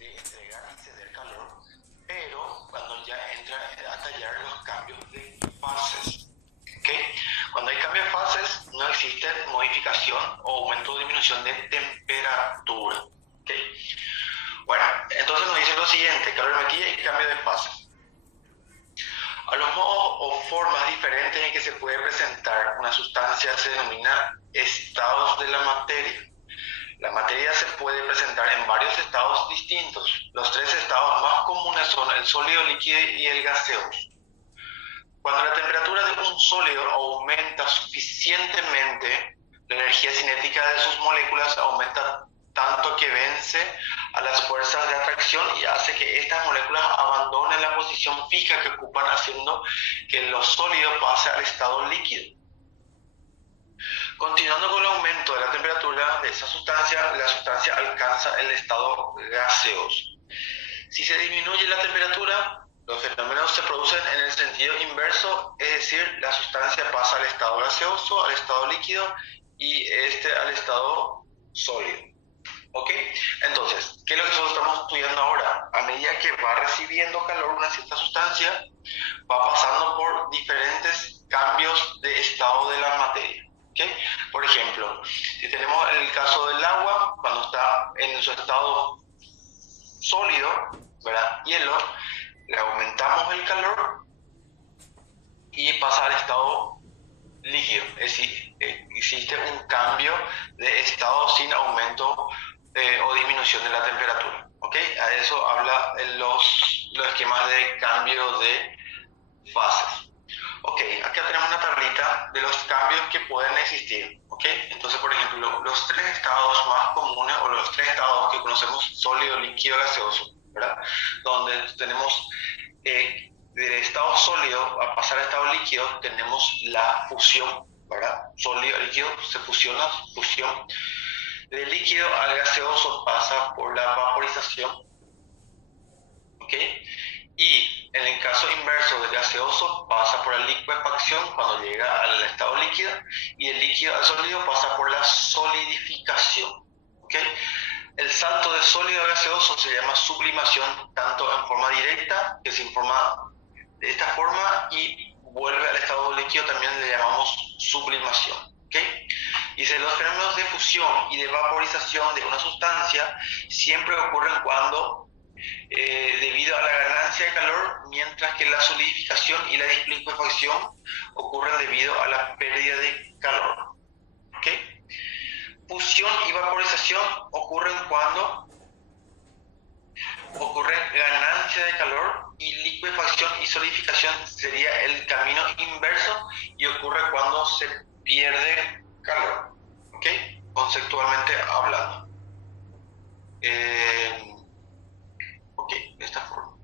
de entregar y ceder calor, pero cuando ya entra a tallar los cambios de fases. ¿Okay? Cuando hay cambios de fases, no existe modificación o aumento o disminución de temperatura. ¿Okay? Bueno, entonces nos dice lo siguiente: calorimetría y cambio de fases. A los modos o formas diferentes en que se puede presentar una sustancia se denomina estados de la materia. La materia se puede presentar en varios estados distintos. Los tres estados más comunes son el sólido, líquido y el gaseoso. Cuando la temperatura de un sólido aumenta suficientemente, la energía cinética de sus moléculas aumenta tanto que vence a las fuerzas de atracción y hace que estas moléculas abandonen la posición fija que ocupan, haciendo que lo sólido pase al estado líquido. Continuando con el aumento de la temperatura de esa sustancia, la sustancia alcanza el estado gaseoso. Si se disminuye la temperatura, los fenómenos se producen en el sentido inverso, es decir, la sustancia pasa al estado gaseoso, al estado líquido y al estado sólido. ¿Ok? Entonces, ¿qué es lo que nosotros estamos estudiando ahora? A medida que va recibiendo calor una cierta sustancia, va pasando por diferentes cambios de estado de la materia. ¿Okay? Por ejemplo, si tenemos el caso del agua, cuando está en su estado sólido, ¿verdad? Hielo, le aumentamos el calor y pasa al estado líquido. Es decir, existe un cambio de estado sin aumento o disminución de la temperatura. ¿Okay? A eso habla los esquemas de cambio de fases. Ok, acá tenemos una tablita de los cambios que pueden existir. ¿Ok? Entonces, por ejemplo, los tres estados más comunes, o los tres estados que conocemos: sólido, líquido, gaseoso, ¿verdad? Donde tenemos del estado sólido a pasar al estado líquido, tenemos la fusión, ¿verdad? Sólido, líquido, se fusiona, fusión. Del líquido al gaseoso pasa por la vaporización. ¿Ok? Y en el caso inverso del gaseoso pasa por la licuefacción cuando llega al estado líquido, y el líquido al sólido pasa por la solidificación. ¿Okay? El salto de sólido a gaseoso se llama sublimación, tanto en forma directa, que se informa de esta forma, y vuelve al estado líquido, también le llamamos sublimación. ¿Okay? Y los fenómenos de fusión y de vaporización de una sustancia siempre ocurren cuando debido a la ganancia de calor, mientras que la solidificación y la licuefacción ocurren debido a la pérdida de calor. ¿Okay? Fusión y vaporización ocurren cuando ocurre ganancia de calor, y licuefacción y solidificación sería el camino inverso y ocurre cuando se pierde calor. ¿Okay? Conceptualmente hablando. Ok, de esta forma.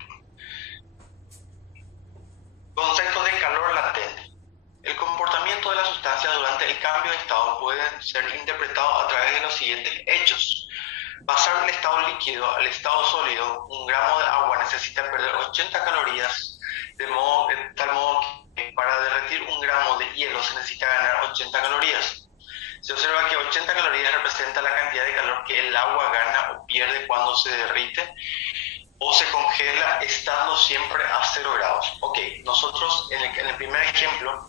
Concepto de calor latente. El comportamiento de la sustancia durante el cambio de estado puede ser interpretado a través de los siguientes hechos. Pasar del estado líquido al estado sólido, un gramo de agua necesita perder 80 calorías, de tal modo que para derretir un gramo de hielo se necesita ganar 80 calorías. Se observa que 80 calorías representa la cantidad de calor que el agua gana o pierde cuando se derrite o se congela estando siempre a 0 grados. Ok, nosotros en el primer ejemplo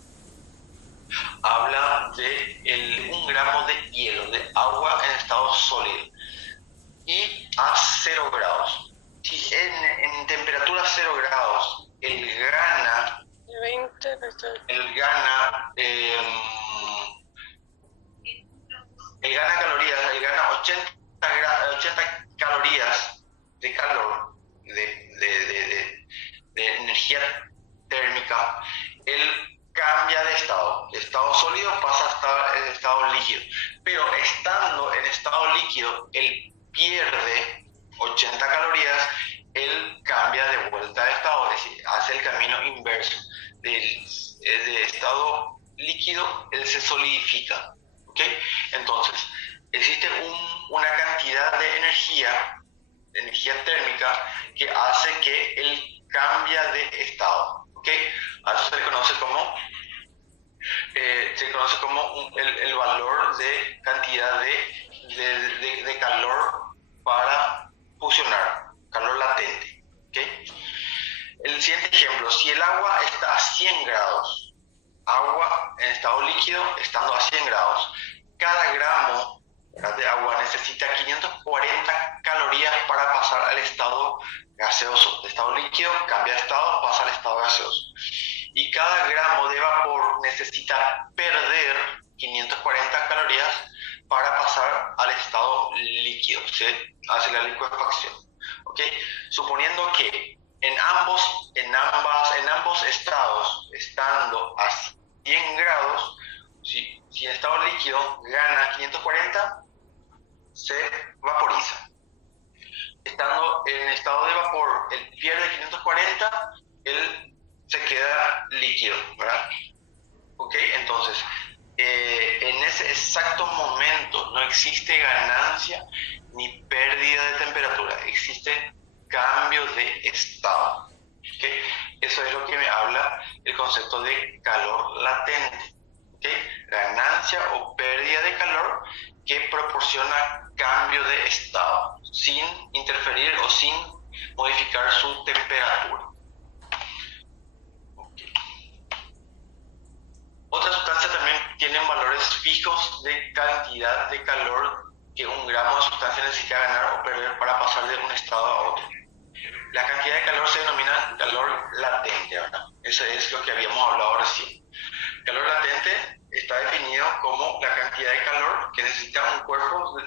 habla de 1 gramo de hielo, de agua en estado sólido, y a 0 grados. Si en temperatura 0 grados él gana, calorías, él gana 80 calorías de calor, de energía térmica. Él cambia de estado sólido pasa a estar en estado líquido, pero estando en estado líquido él pierde 80 calorías, él cambia de vuelta de estado, es decir, hace el camino inverso. De estado líquido él se solidifica. ¿Okay? Entonces, existe una cantidad de energía térmica, que hace que él cambia de estado. ¿Okay? A eso se le conoce como el valor de cantidad de calor para fusionar. líquido estando a 100 grados. Cada gramo, ¿verdad?, de agua necesita 540 calorías para pasar al estado gaseoso. De estado líquido cambia de estado, pasa al estado gaseoso. Y cada gramo de vapor necesita perder 540 calorías para pasar al estado líquido. Se hace la licuefacción. ¿Okay? Suponiendo que en ambos estados, estando a 100 grados, si en estado líquido gana 540, se vaporiza. Estando en estado de vapor, él pierde 540, él se queda líquido, ¿verdad? ¿Ok? Entonces, en ese exacto momento no existe ganancia ni pérdida de temperatura, existe cambio de estado. ¿Okay? Eso es lo que me habla el concepto de calor latente. ¿Okay? Ganancia o pérdida de calor que proporciona cambio de estado sin interferir o sin modificar su temperatura. Okay. Otras sustancias también tienen valores fijos de cantidad de calor que un gramo de sustancia necesita ganar o perder para pasar de un estado a otro. La cantidad de calor se denomina calor latente, ¿verdad? Eso es lo que habíamos hablado recién. Calor latente está definido como la cantidad de calor que necesita un cuerpo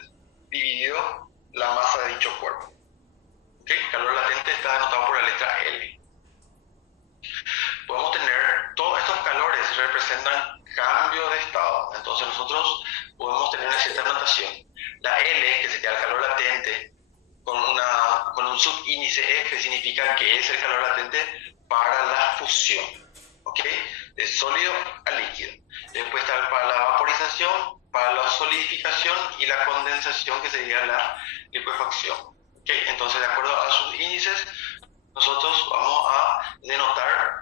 dividido la masa de dicho cuerpo. ¿Okay? Calor latente está denotado por la letra L. Podemos tener, todos estos calores representan cambio de estado, entonces nosotros podemos tener una cierta notación. La L, que sería el calor latente, con un subíndice F, significa que es el calor latente para la fusión, ¿ok? De sólido a líquido. Después está para la vaporización, para la solidificación y la condensación, que sería la licuefacción. ¿Okay? Entonces, de acuerdo a sus índices, nosotros vamos a denotar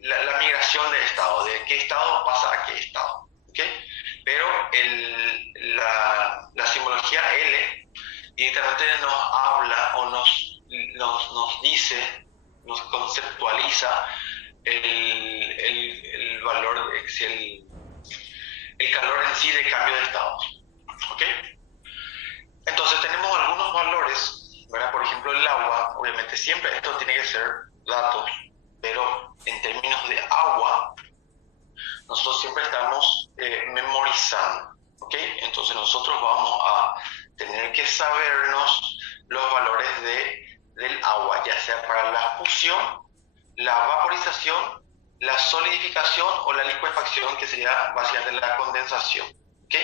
la migración de estado, de qué estado pasa a qué estado. ¿Okay? Pero la simbología L directamente nos habla o nos dice, nos conceptualiza el valor, el calor en sí de cambio de estados. ¿Okay? Entonces tenemos algunos valores, ¿verdad? Por ejemplo, el agua, obviamente siempre esto tiene que ser datos, pero en términos de agua, nosotros siempre estamos memorizando, ¿ok? Entonces nosotros vamos a tener que sabernos los valores del agua, ya sea para la fusión, la vaporización, la solidificación o la licuefacción, que sería básicamente la condensación, ¿ok?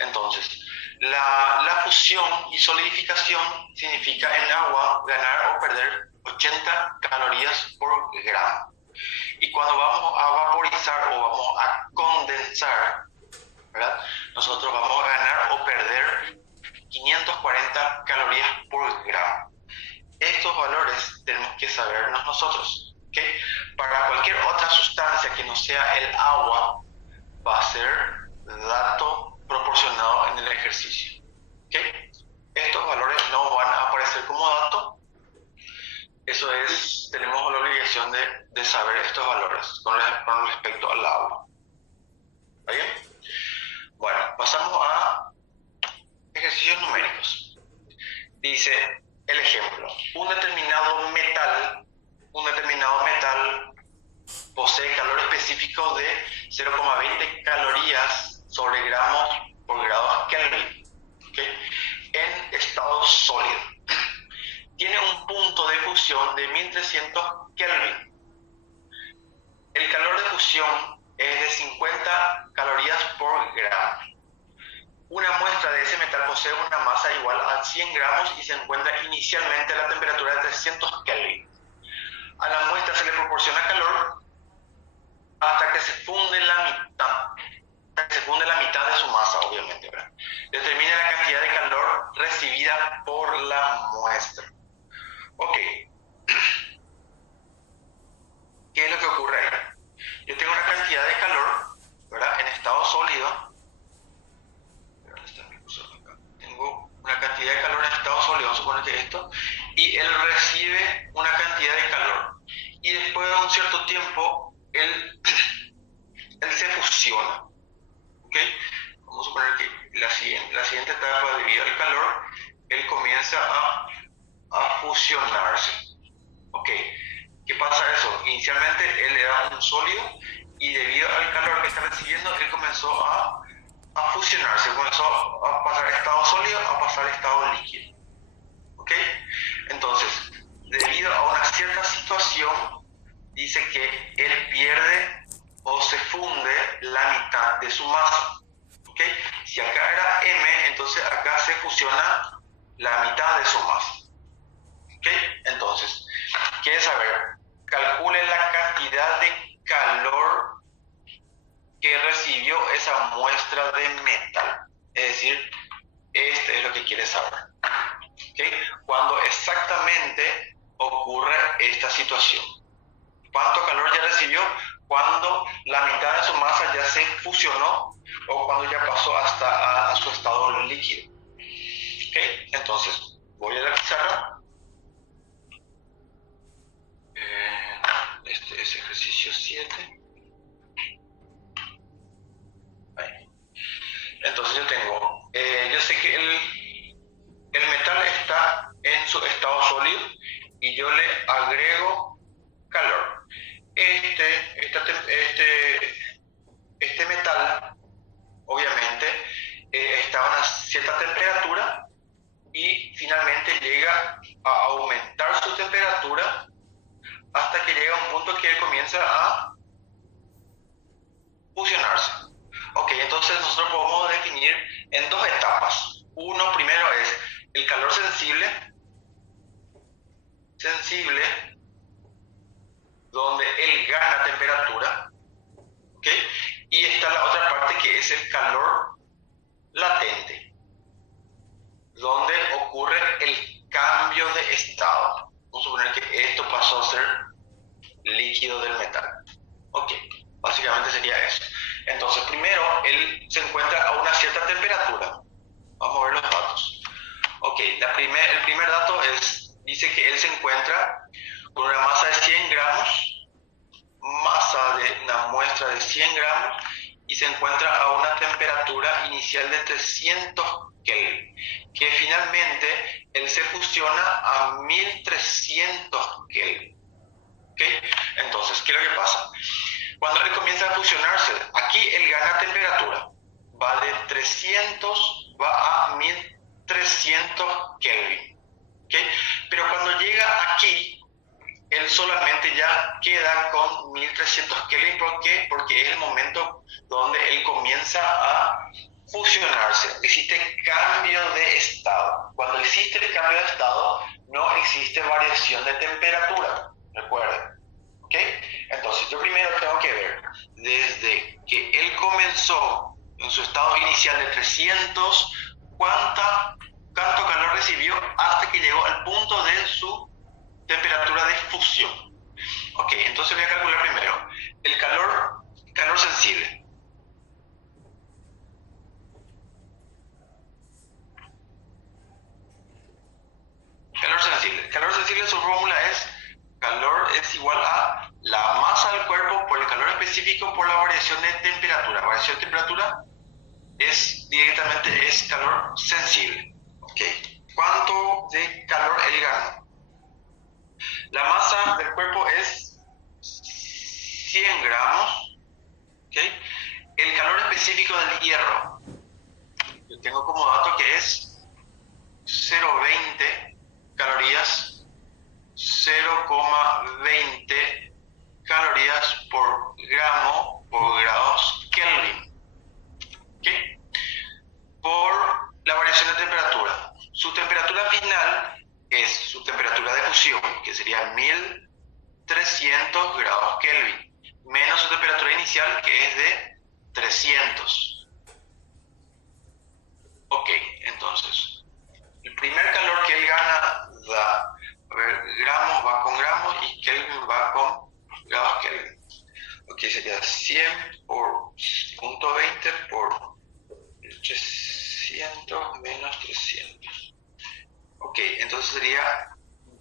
Entonces, la fusión y solidificación significa en agua ganar o perder 80 calorías por gramo. Y cuando vamos a vaporizar o vamos a condensar, ¿verdad?, nosotros vamos a ganar o perder 540 calorías por gramo. Estos valores tenemos que sabernos nosotros, ¿okay? Para cualquier otra sustancia que no sea el agua, va a ser dato proporcionado en el ejercicio, ¿okay? Estos valores no van a aparecer como dato. Eso es, tenemos la obligación de saber estos valores con respecto al agua. ¿Está bien? Bueno, pasamos a ejercicios numéricos. Dice el ejemplo: un determinado metal posee calor específico de 0,20 calorías sobre gramos por grados Kelvin, ¿okay?, en estado sólido. Tiene un punto de fusión de 1300 Kelvin. El calor de fusión es de 50 calorías por gramo. Una muestra de ese metal posee una masa igual a 100 gramos y se encuentra inicialmente a la temperatura de 300 Kelvin. A la muestra se le proporciona calor hasta que se funde la mitad de su masa, obviamente, ¿verdad? Determina la cantidad de calor recibida por la muestra. Ok. ¿Qué es lo que ocurre ahí? Yo tengo una cantidad de calor, ¿verdad?, en estado sólido. Tengo una cantidad de calor en estado sólido, vamos a suponer que esto, y él recibe una cantidad de calor. Y después de un cierto tiempo, él se fusiona. después debido al calor, él comienza a fusionarse. Ok, ¿qué pasa eso? Inicialmente él era un sólido y debido al calor que está recibiendo, él comenzó a fusionarse, comenzó a pasar de estado sólido a pasar a estado líquido. ¿Ok? Entonces, debido a una cierta situación, dice que él pierde o se funde la mitad de su masa. ¿Ok? Si acá era M, entonces acá se fusiona la mitad de su masa. ¿Ok? Entonces, ¿quieres saber? Calcule la cantidad de calor que recibió esa muestra de metal. Es decir, este es lo que quieres saber. ¿Okay? Cuando exactamente ocurre esta situación. ¿Cuánto calor ya recibió? Cuando la mitad de su masa ya se fusionó o cuando ya pasó hasta a su estado líquido. ¿Okay? Entonces, voy a la pizarra. Este es ejercicio 7. Ahí. Entonces yo sé que el metal está en su estado sólido y yo le agrego calor. Este metal obviamente está a una cierta temperatura y finalmente llega a aumentar su temperatura hasta que llega a un punto que comienza a fusionarse. Ok, entonces nosotros podemos definir en dos etapas. Uno primero es el calor sensible, donde él gana temperatura, ¿ok? Y está la otra parte que es el calor latente, donde ocurre el cambio de estado. Vamos a suponer que esto pasó a ser líquido del metal. Ok, básicamente sería eso. Entonces, primero, él se encuentra a una cierta temperatura. Vamos a ver los datos. Ok, el primer dato dice que él se encuentra con una masa de 100 gramos, una muestra de 100 gramos, y se encuentra a una temperatura inicial de 300 Kelvin, que finalmente él se fusiona a 1300 Kelvin. ¿Okay? Entonces, ¿qué es lo que pasa? Cuando él comienza a fusionarse, aquí él gana temperatura, va de 300, va a 1300 Kelvin. ¿Okay? Pero cuando llega aquí, él solamente ya queda con 1300 Kelvin. ¿Por qué? Porque es el momento donde él comienza a fusionarse. Existe cambio de estado. Cuando existe el cambio de estado, no existe variación de temperatura. Recuerden. ¿Ok? Entonces, yo primero tengo que ver desde que él comenzó en su estado inicial de 300, cuánto calor recibió hasta que llegó al punto de su temperatura de fusión. Ok, entonces voy a calcular primero el calor sensible. Calor sensible, su fórmula es calor es igual a la masa del cuerpo por el calor específico por la variación de temperatura. Variación de temperatura directamente es calor sensible. Ok, ¿cuánto de calor él ganó? La masa del cuerpo es 100 gramos. ¿Okay? El calor específico del hierro, yo tengo como dato que es 0,20 calorías, 0,20 calorías por gramo por grados Kelvin. ¿Okay? Por la variación de temperatura. Su temperatura final es su temperatura de fusión, que sería 1300 grados Kelvin, menos su temperatura inicial, que es de 300. Ok, entonces, el primer calor que él gana da, gramos va con gramos y Kelvin va con grados Kelvin. Ok, sería 100 por 0.20 por 300 menos 300. Ok, entonces sería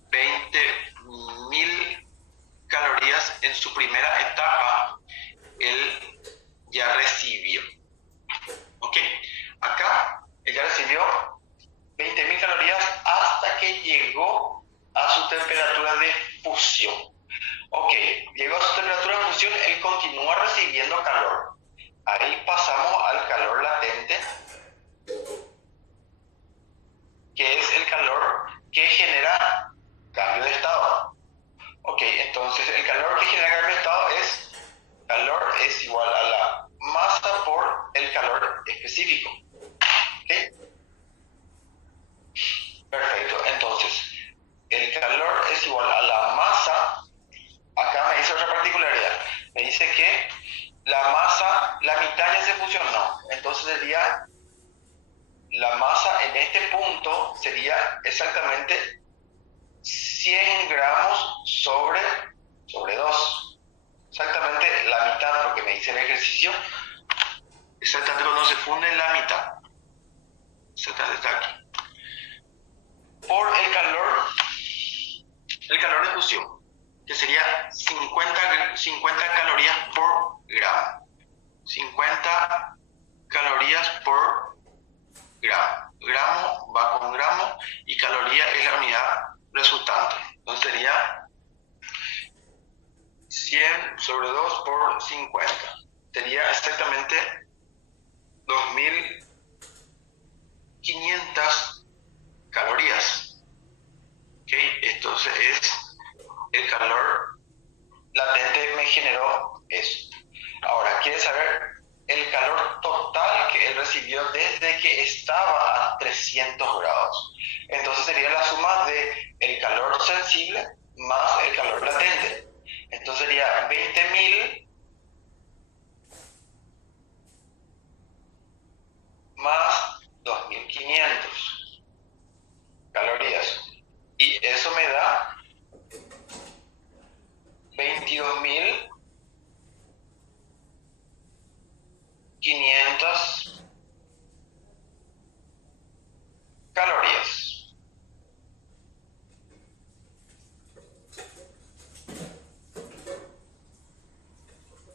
20.000 calorías en su primera etapa, él ya recibió. Ok, acá él ya recibió llegó a su temperatura de fusión. Ok, llegó a su temperatura de fusión, él continúa recibiendo calor. Ahí pasamos al calor latente, que es el calor que genera cambio de estado. Ok, entonces el calor que genera cambio de estado es, calor es igual a la masa por el calor específico. ¿Okay? Perfecto, entonces el calor es igual a la masa. Acá me dice otra particularidad, me dice que la masa, la mitad ya se fusionó, entonces sería la masa en este punto sería exactamente 100 gramos sobre 2, exactamente la mitad, porque me dice el ejercicio, exactamente cuando se funde la mitad, exactamente está aquí, por el calor de fusión, que sería 50 calorías por gramo. 50 calorías por gramo. Gramo va con gramo y caloría es la unidad resultante. Entonces sería 100 sobre 2 por 50. Sería exactamente 2500 calorías. ¿Okay? Entonces es el calor latente me generó eso. Ahora, ¿quiere saber el calor total que él recibió desde que estaba a 300 grados? Entonces sería la suma de el calor sensible más el calor latente. Entonces sería 20.000 más 2500 calorías. Y eso me da 22.500 calorías.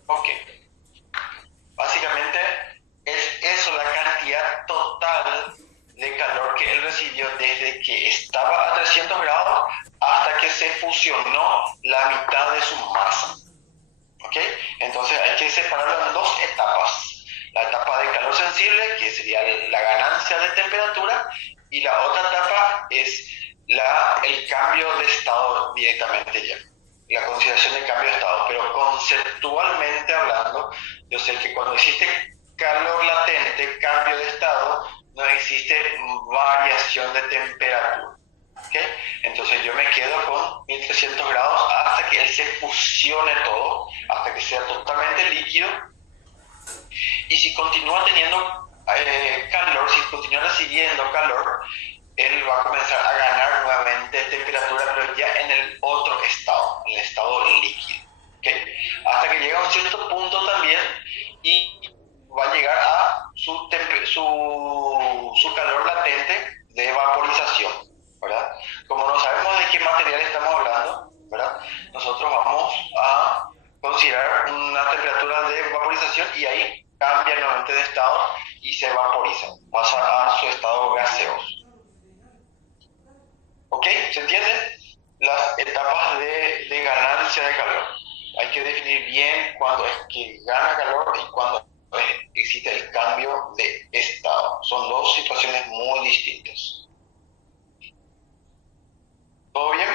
Ok. Básicamente es eso la cantidad total de calor que él recibió desde que estaba a 300 grados hasta que se fusionó la mitad de su masa. ¿Ok? Entonces hay que separarlo en dos etapas. La etapa de calor sensible, que sería la ganancia de temperatura, y la otra etapa es el cambio de estado directamente ya. La consideración del cambio de estado. Pero conceptualmente hablando, yo sé que cuando existe calor latente, cambio de estado, no existe variación de temperatura. ¿Okay? Entonces yo me quedo con 1300 grados hasta que él se fusione todo, hasta que sea totalmente líquido. Y si continúa teniendo calor, si continúa recibiendo calor, él va a comenzar a ganar nuevamente temperatura, pero ya en el otro estado, en el estado líquido. ¿Okay? Hasta que llega a un cierto punto también y va a llegar a su calor latente de vaporización, ¿verdad? Como no sabemos de qué material estamos hablando, ¿verdad? Nosotros vamos a considerar una temperatura de vaporización y ahí cambia nuevamente de estado y se vaporiza, pasa a su estado gaseoso. ¿Ok? ¿Se entiende? Las etapas de ganancia de calor. Hay que definir bien cuándo es que gana calor y cuándo existe el cambio de estado. Son dos situaciones muy distintas. ¿Todo bien?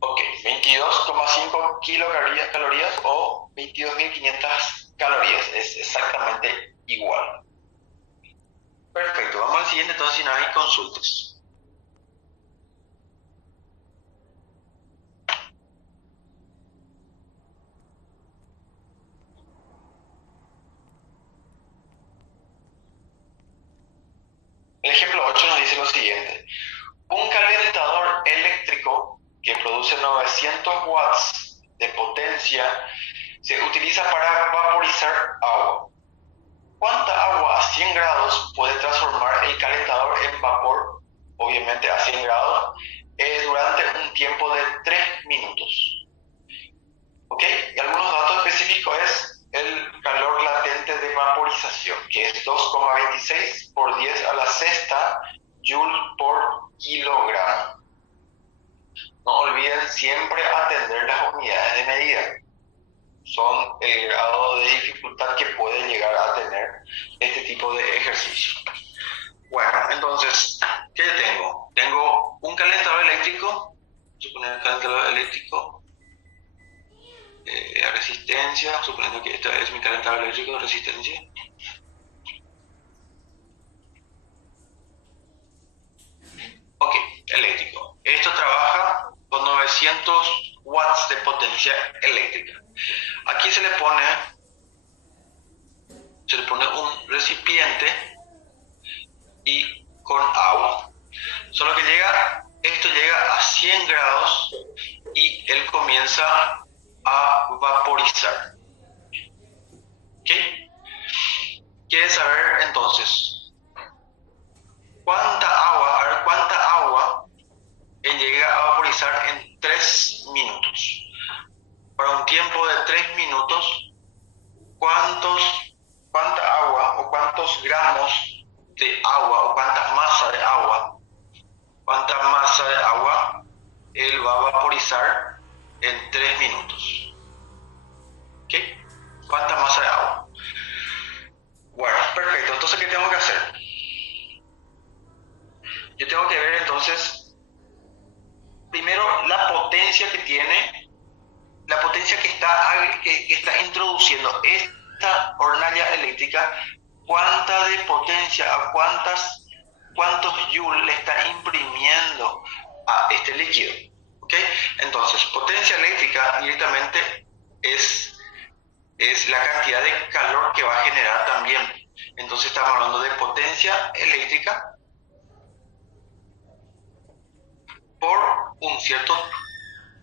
Ok, 22,5 kilocalorías o 22.500 calorías. Es exactamente igual. Perfecto, vamos al siguiente entonces si no hay consultas. El ejemplo 8 nos dice lo siguiente. Un calentador eléctrico que produce 900 watts de potencia se utiliza para vaporizar agua. ¿Cuánta agua a 100 grados puede transformar el calentador en vapor vaporización, que es 2,26 por 10 a la sexta joule por kilogramo. No olviden siempre atender las unidades de medida. Son el grado de dificultad que puede llegar a tener este tipo de ejercicio. Bueno, entonces, ¿qué tengo? Tengo un calentador eléctrico, suponer el calentador eléctrico, resistencia, suponiendo que este es mi calentador eléctrico de resistencia. Ok, eléctrico. Esto trabaja con 900 watts de potencia eléctrica. Aquí se le pone un recipiente y con agua. Solo que esto llega a 100 grados y él comienza a vaporizar. ¿Ok? ¿Quieres saber entonces cuánta agua él llega a vaporizar en 3 minutos? Para un tiempo de 3 minutos, ¿cuánta agua o cuántos gramos de agua o cuánta masa de agua él va a vaporizar en 3 minutos? ¿Ok? ¿Cuánta masa de agua? Bueno, perfecto. Entonces, ¿qué tengo que hacer? Yo tengo que ver entonces, primero, la potencia que tiene, la potencia que está introduciendo esta hornalla eléctrica, cuánta de potencia, a cuántos joules le está imprimiendo a este líquido. ¿Ok? Entonces, potencia eléctrica directamente es la cantidad de calor que va a generar también. Entonces estamos hablando de potencia eléctrica por un cierto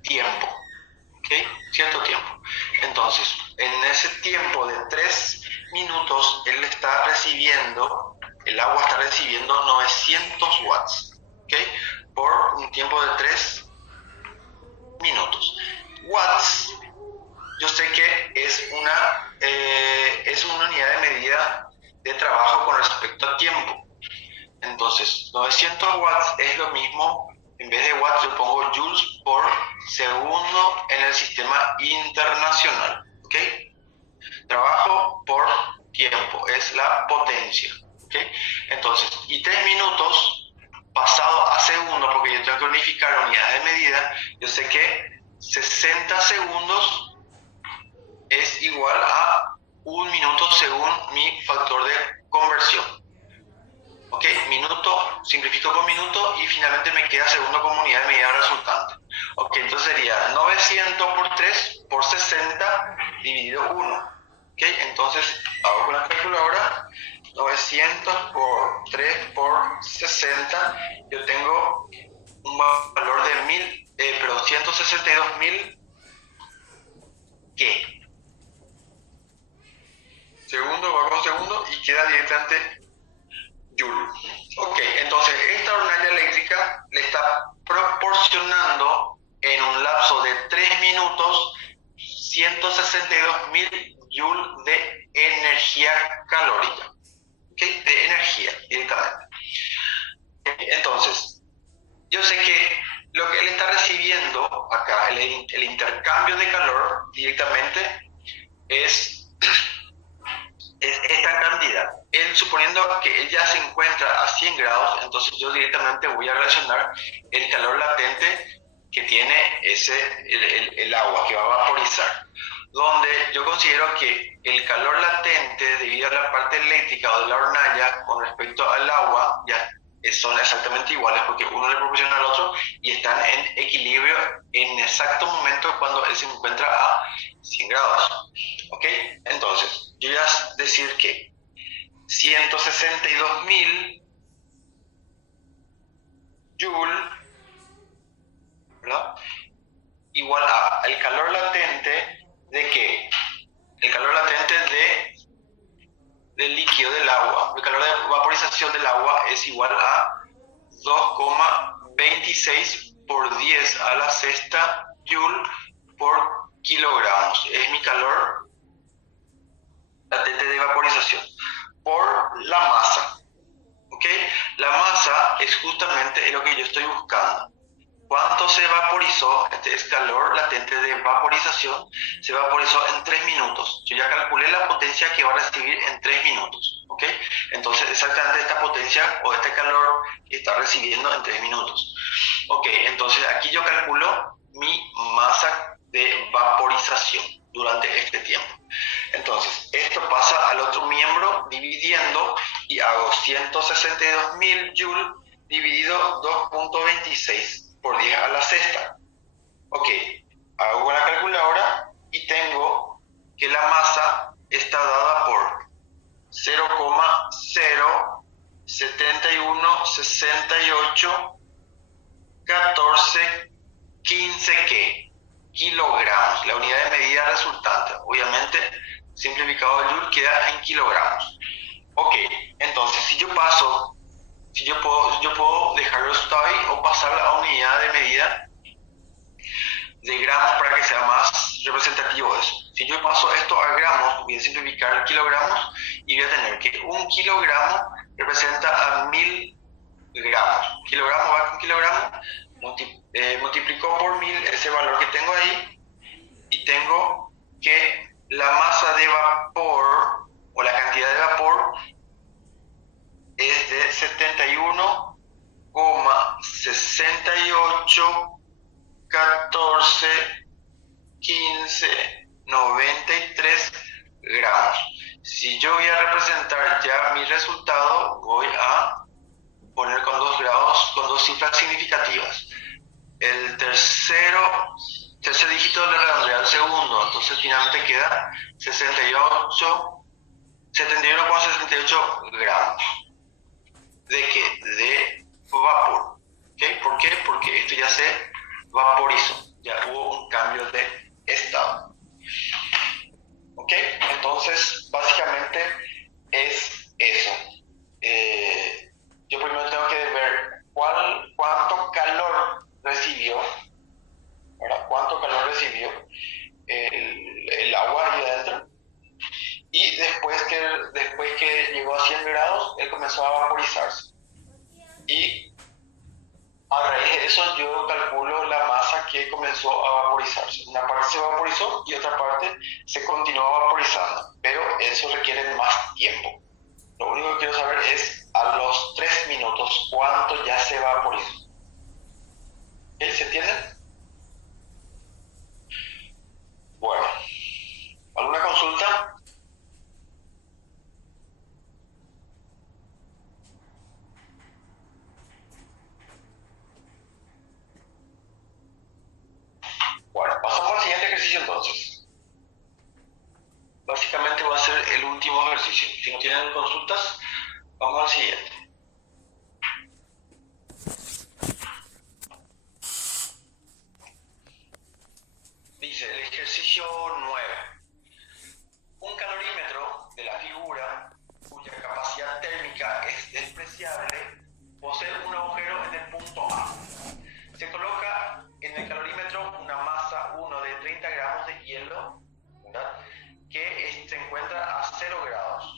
tiempo. ¿Ok? Cierto tiempo. Entonces, en ese tiempo de 3 minutos, el agua está recibiendo 900 watts. ¿Ok? Por un tiempo de 3 minutos. Watts, yo sé que es una unidad de medida de trabajo con respecto a tiempo. Entonces, 900 watts es lo mismo, en vez de watts yo pongo joules por segundo en el sistema internacional. ¿Ok? Trabajo por tiempo, es la potencia. ¿Ok? Entonces, y 3 minutos pasado a segundo, porque yo tengo que unificar unidades de medida, yo sé que 60 segundos es igual a 1 minuto según mi factor de conversión. ¿Ok? Minuto, simplifico con minuto y finalmente me queda segundo como unidad de medida resultante. ¿Ok? Entonces sería 900 por 3 por 60 dividido 1. ¿Ok? Entonces hago con la calculadora 900 por 3 por 60. Yo tengo un valor de 162.000 ¿qué? Segundo va con segundo y queda directamente joule. Ok, entonces esta hornalla eléctrica le está proporcionando en un lapso de 3 minutos 162.000 joules de energía calórica. ¿Ok? De energía directamente. Entonces, yo sé que lo que él está recibiendo acá, el intercambio de calor directamente es esta cantidad. Él, suponiendo que él ya se encuentra a 100 grados, entonces yo directamente voy a relacionar el calor latente que tiene el agua que va a vaporizar, donde yo considero que el calor latente debido a la parte eléctrica o de la hornalla con respecto al agua ya son exactamente iguales, porque uno le proporciona al otro y están en equilibrio en exacto momento cuando él se encuentra a 100 grados. ¿Ok? Entonces, yo voy a decir que 162.000 joules, ¿verdad? Igual a el calor latente de ¿qué? El calor latente del líquido del agua, el calor de vaporización del agua es igual a 2,26 por 10 a la sexta joule por kilogramos. Es mi calor latente de vaporización. estoy buscando. ¿Cuánto se vaporizó? Este es calor latente de vaporización. Se vaporizó en 3 minutos. Yo ya calculé la potencia que va a recibir en 3 minutos. ¿Ok? Entonces, exactamente esta potencia o este calor que está recibiendo en 3 minutos. Ok, entonces aquí yo calculo mi masa de vaporización durante este tiempo. Entonces, esto pasa al otro miembro dividiendo y hago 162.000 joules dividido 2.26 por 10 a la sexta. Ok, hago la calculadora y tengo que la masa está dada por 0,07168 14 15 ¿qué? Kilogramos, la unidad de medida resultante. Obviamente, simplificado el joule queda en kilogramos. Ok, entonces si yo puedo dejar el resultado ahí o pasar a unidad de medida de gramos para que sea más representativo de eso. Si yo paso esto a gramos, voy a simplificar kilogramos y voy a tener que 1 kilogramo representa a 1000 gramos. Kilogramo va con kilogramo, multiplico por 1000 ese valor que tengo ahí y tengo que la masa de vapor o la cantidad de vapor es de 71,68 14 15 93 gramos. Si yo voy a representar ya mi resultado, voy a poner con 2 grados, con 2 cifras significativas. El tercer dígito le redondea al segundo, entonces finalmente queda 71,68 gramos. ¿De qué? De vapor. ¿Okay? ¿Por qué? Porque esto ya se vaporizó, ya hubo un cambio de estado. ¿Ok? Entonces, básicamente es eso. Yo primero tengo que ver cuánto calor recibió, ¿verdad? Cuánto calor recibió el agua ahí adentro. Y después que llegó a 100 grados, él comenzó a vaporizarse. Y a raíz de eso yo calculo la masa que comenzó a vaporizarse. Una parte se vaporizó y otra parte se continuó vaporizando, pero eso requiere más tiempo. Lo único que quiero saber es a los 3 minutos cuánto ya se vaporizó. ¿Okay? ¿Se entiende? Bueno, ¿alguna consulta? Bueno, pasamos al siguiente ejercicio entonces. Básicamente va a ser el último ejercicio. Si no tienen consultas, vamos al siguiente. Dice el ejercicio 9. Un calorímetro de la figura, cuya capacidad térmica es despreciable, posee un agujero en el punto A. Se coloca en el calorímetro una masa 1 de 30 gramos de hielo, ¿verdad?, que se encuentra a 0 grados.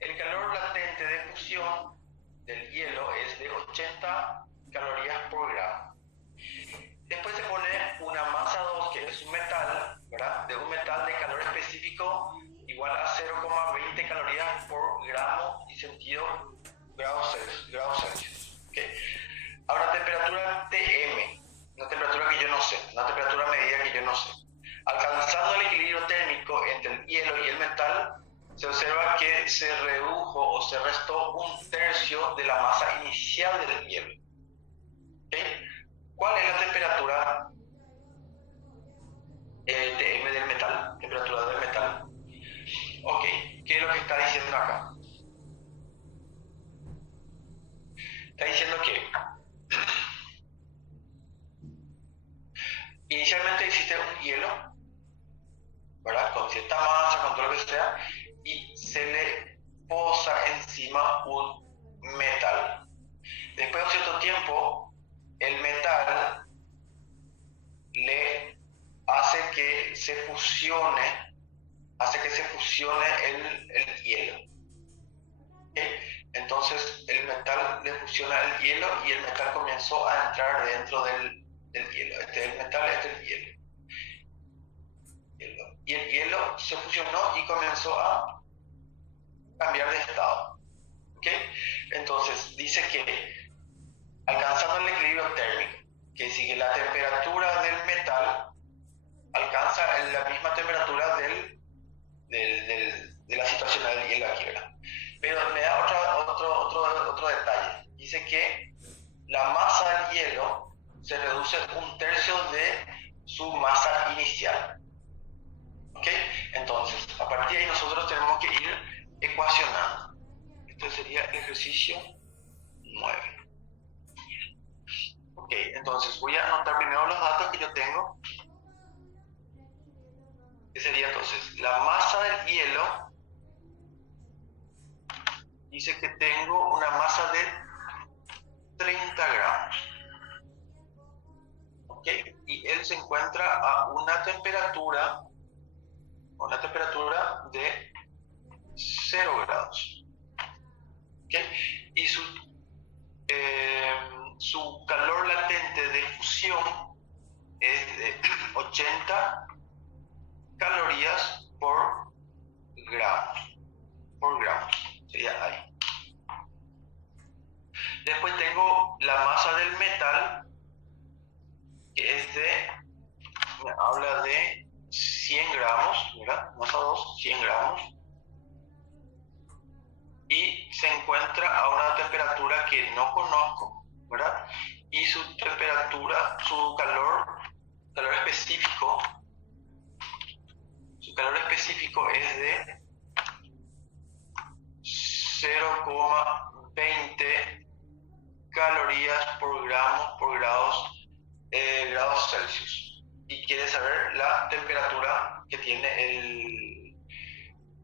El calor latente de fusión del hielo es de 80 calorías por gramo. Después se pone una masa 2, que es un metal, ¿verdad?, de un metal de calor específico igual a 0,20 calorías por gramo y sentido grados Celsius. ¿Okay? Ahora, temperatura TM, una temperatura que yo no sé, una temperatura medida que yo no sé. Alcanzando el equilibrio térmico entre el hielo y el metal, se observa que se redujo o se restó 1/3 de la masa inicial del hielo. ¿Okay? ¿Cuál es la temperatura TM del metal? Temperatura del metal. Ok, ¿qué es lo que está diciendo acá? Está diciendo que inicialmente existe un hielo, ¿verdad?, con cierta masa, con todo lo que sea, y se le posa encima un metal. Después de un cierto tiempo, el metal le hace que se fusione el hielo. ¿Okay? Entonces el metal le fusiona el hielo y el metal comenzó a entrar dentro del hielo. Este es el metal, este es el hielo. Y el hielo se fusionó y comenzó a cambiar de estado. ¿Ok? Entonces dice que alcanzando el equilibrio térmico, que sigue la temperatura del metal alcanza la misma temperatura de la situación del hielo aquí, ¿verdad? Pero me da otro detalle. Dice que la masa del hielo se reduce un tercio de su masa inicial. ¿Ok? Entonces, a partir de ahí nosotros tenemos que ir ecuacionando. Esto sería el ejercicio 9. Ok, entonces voy a anotar primero los datos que yo tengo. Que sería entonces la masa del hielo. Dice que tengo una masa de 30 gramos. ¿Ok? Y él se encuentra a una temperatura de 0 grados. ¿Ok? Y su calor latente de fusión es de 80 calorías por gramos. Sería ahí. Después tengo la masa del metal, que es me habla de 100 gramos, ¿verdad? Masa 2, 100 gramos. Y se encuentra a una temperatura que no conozco, ¿verdad? Y su temperatura, su calor específico es de 0,20 calorías por gramos por grados Celsius. Y quiere saber la temperatura que tiene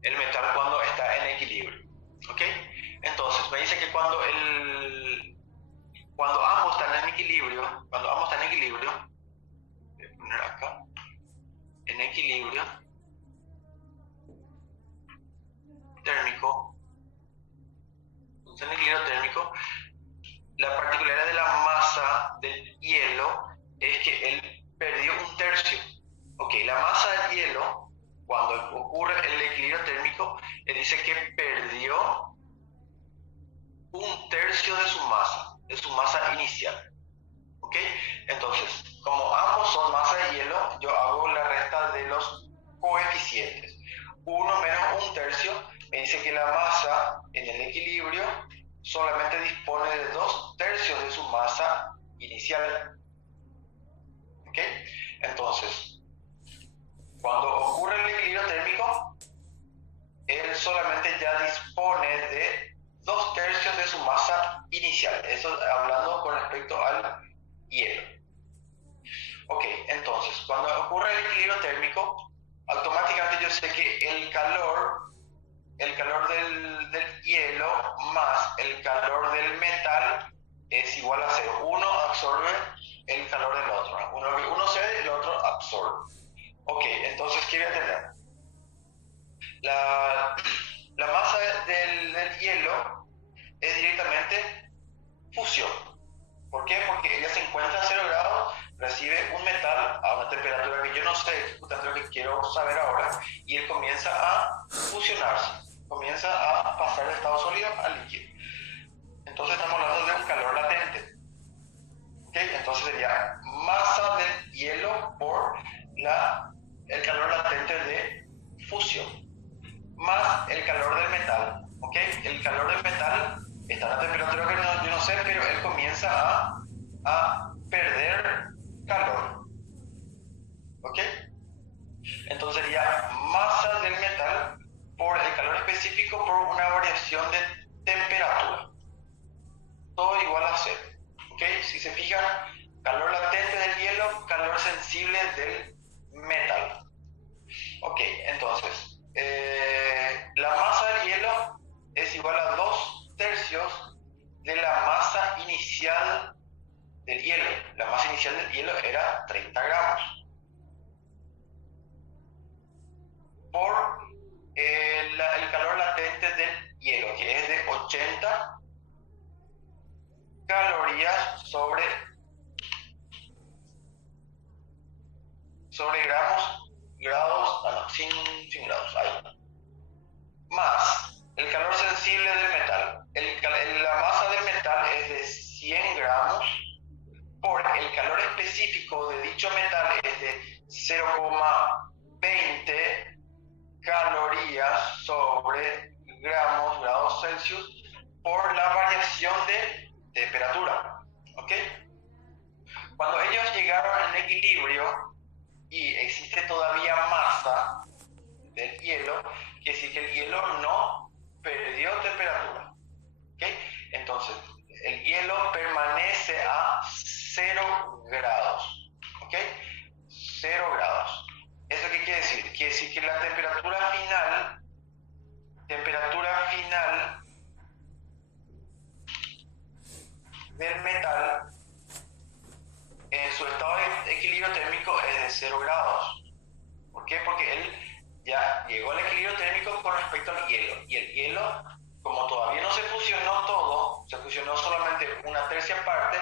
el metal cuando está en equilibrio. ¿Ok? Entonces me dice que cuando ambos están en equilibrio, voy a poner acá, en equilibrio térmico, la particularidad de la masa del hielo es que él perdió un tercio. Ok, la masa del hielo, cuando ocurre el equilibrio térmico, él dice que perdió un tercio de su masa inicial. ¿Ok? Entonces, como ambos son masa de hielo, yo hago la resta de los coeficientes. 1 menos un tercio me dice que la masa en el equilibrio solamente dispone de 2 tercios de su masa inicial. ¿Ok? Entonces, cuando ocurre el equilibrio térmico, él solamente ya dispone de 2 tercios de su masa inicial. Eso hablando con respecto al hielo. Ok, entonces, cuando ocurre el equilibrio térmico, automáticamente yo sé que el calor del hielo más el calor del metal es igual a 0. Uno absorbe el calor del otro. Uno cede y el otro absorbe. Ok, entonces, ¿qué voy a tener? La masa del hielo es directamente fusión. ¿Por qué? Porque ella se encuentra a 0 grados, recibe un metal a una temperatura que yo no sé, lo que quiero saber ahora, y él comienza a fusionarse, comienza a pasar de estado sólido a líquido. Entonces estamos hablando de un calor latente. ¿Okay? Entonces sería masa del hielo por el calor latente de fusión, más el calor del metal. ¿Okay? El calor del metal está a una temperatura que yo no sé, pero él comienza a perder calor. ¿Ok? Entonces sería masa del metal por el calor específico por una variación de temperatura. Todo igual a 0. ¿Ok? Si se fijan, calor latente del hielo, calor sensible del metal. Ok, entonces, la masa del hielo es igual a 2 tercios de la masa inicial del hielo. La masa inicial del hielo era 30 gramos. Por el calor latente del hielo, que es de 80 calorías sobre grados, sin grados, ahí. Más el calor sensible del metal. La masa del metal es de 100 gramos por el calor específico de dicho metal es de 0,20 calorías sobre grados Celsius por la variación de temperatura. ¿Ok? Cuando ellos llegaron en equilibrio y existe todavía masa del hielo, quiere decir que el hielo no perdió temperatura. ¿Ok? Entonces, el hielo permanece a 0 grados. ¿Ok? 0 grados. ¿Eso qué quiere decir? Quiere decir que la temperatura final del metal en su estado de equilibrio térmico es de 0 grados. ¿Por qué? Porque él ya llegó al equilibrio térmico con respecto al hielo. Y el hielo, como todavía no se fusionó todo, se fusionó solamente una tercia parte,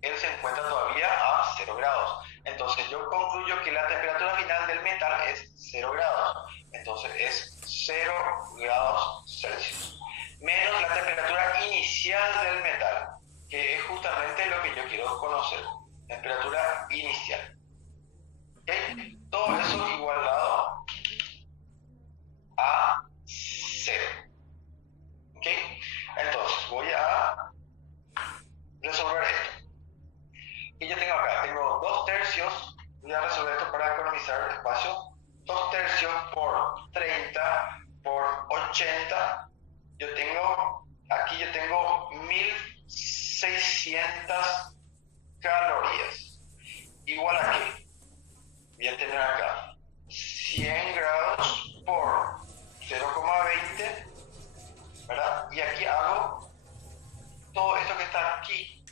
él se encuentra todavía a 0 grados. Entonces yo concluyo que la temperatura final del metal es 0 grados. Entonces es 0 grados Celsius. Menos la temperatura inicial del metal, que es justamente lo que yo quiero conocer. Temperatura inicial. ¿Okay? Todo eso igualado a 0. ¿Ok? Entonces voy a resolver esto. Y yo tengo acá, tengo 2/3, voy a resolver esto para economizar espacio. 2/3 por 30 por 80. Aquí yo tengo 1600 calorías. Igual aquí. Voy a tener acá 100 grados por 0,20, ¿verdad? Y aquí hago todo esto que está aquí,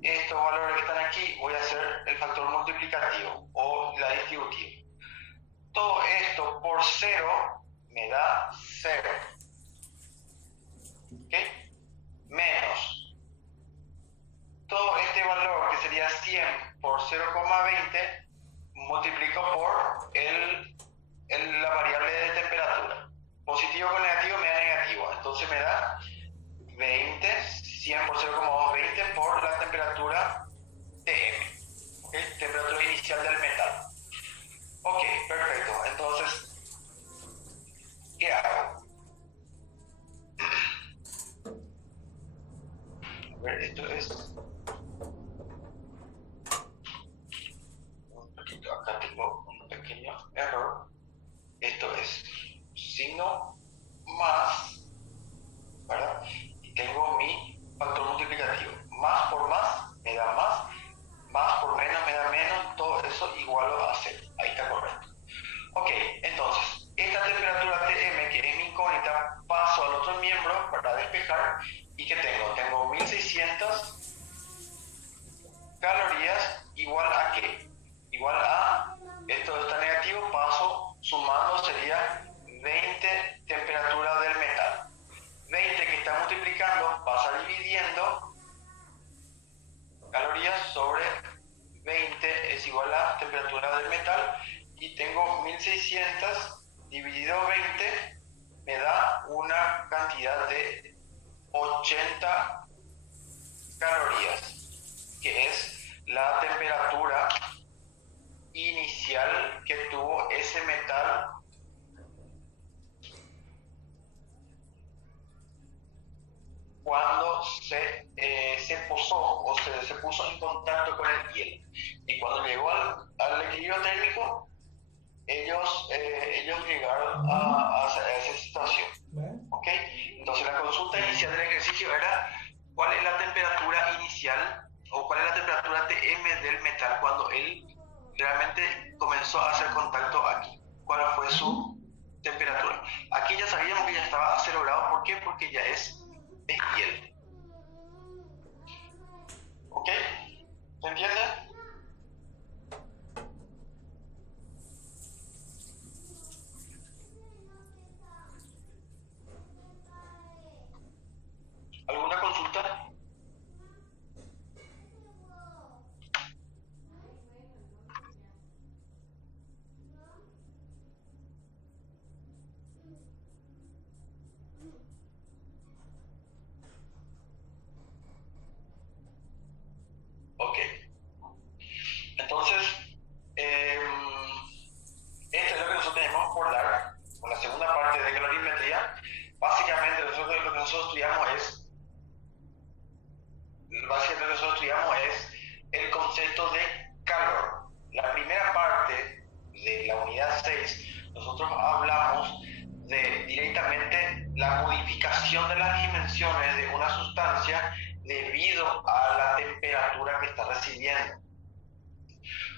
estos valores que están aquí, voy a hacer el factor multiplicativo o la distributiva. Todo esto por 0 me da 0. ¿Ok? Menos todo este valor que sería 100 por 0,20 multiplico por la variable de temperatura. Positivo con negativo me da negativo. Entonces me da 20, 100 por 0,20 por la temperatura Tm. ¿Okay? Temperatura inicial del metal. Ok, perfecto. Entonces, ¿qué hago? A ver, esto es... Acá tengo un pequeño error. Esto es signo más, ¿verdad? Y tengo mi factor multiplicativo. Más por más me da más por menos me da menos, todo eso igual a 0. Ahí está correcto. Ok, entonces, esta temperatura Tm, que es mi incógnita, paso al otro miembro para despejar. ¿Y qué tengo? Tengo 1600 calorías igual a ¿qué? Igual a, esto está negativo, paso sumando, sería 20 temperatura del metal. 20 que está multiplicando pasa dividiendo, calorías sobre 20 es igual a temperatura del metal, y tengo 1600 dividido 20 me da una cantidad de 80 calorías, que es la temperatura inicial que tuvo ese metal cuando se posó o se puso en contacto con el hielo. Y cuando llegó al equilibrio térmico, ellos llegaron a esa situación. ¿Ok? Entonces la consulta inicial del ejercicio era cuál es la temperatura inicial o cuál es la temperatura Tm del metal cuando él realmente comenzó a hacer contacto aquí. ¿Cuál fue su temperatura? Aquí ya sabíamos que ya estaba a 0 grados. ¿Por qué? Porque ya es hielo. ¿Ok? ¿Se entiende? ¿Alguna consulta? básicamente lo que nosotros estudiamos es el concepto de calor. La primera parte de la unidad 6, nosotros hablamos de directamente la modificación de las dimensiones de una sustancia debido a la temperatura que está recibiendo.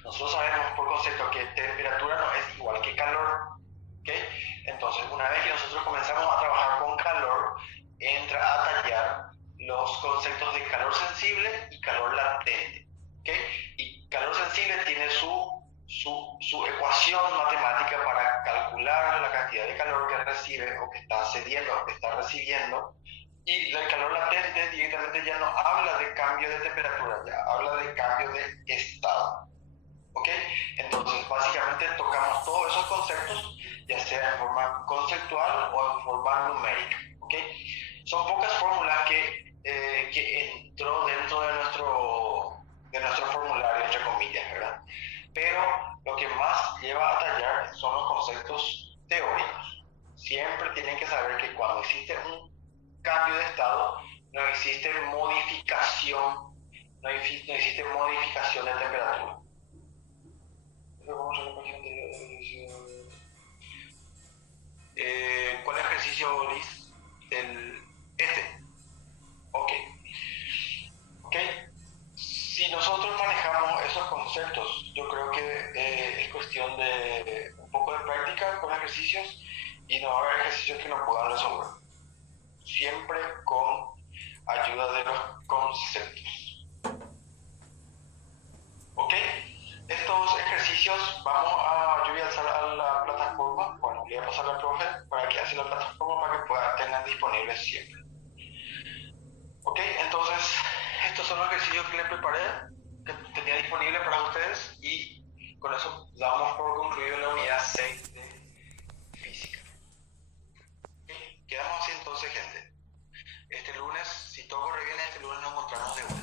Nosotros sabemos por concepto que temperatura no es igual que calor, ¿okay? Entonces, una vez que nosotros comenzamos a trabajar con calor, entra a tallar los conceptos de calor sensible y calor latente, ¿okay? Y calor sensible tiene su ecuación matemática para calcular la cantidad de calor que recibe o que está cediendo o que está recibiendo. Y el calor latente directamente ya no habla de cambio de temperatura, ya habla de cambio de estado. ¿Ok? Entonces, básicamente tocamos todos esos conceptos, ya sea en forma conceptual o en forma numérica. ¿Ok? Son pocas fórmulas que entró dentro de nuestro formulario, entre comillas, ¿verdad? Pero lo que más lleva a tallar son los conceptos teóricos. Siempre tienen que saber que cuando existe un cambio de estado, no existe modificación, no existe modificación de temperatura. ¿Cuál ejercicio, Liz? Este. Ok. Si nosotros manejamos esos conceptos, yo creo que es cuestión de un poco de práctica con ejercicios y no va a haber ejercicios que no puedan resolver. Siempre con ayuda de los conceptos. ¿Ok? Estos ejercicios yo voy a alzar a la plataforma, bueno, voy a pasar al profe para que haga la plataforma para que tengan disponibles siempre. Ok, entonces estos son los ejercicios que les preparé, que tenía disponible para ustedes y con eso damos por concluido la unidad 6 de física. ¿Okay? Quedamos así entonces, gente. Este lunes, si todo corre bien, este lunes nos encontramos de vuelta.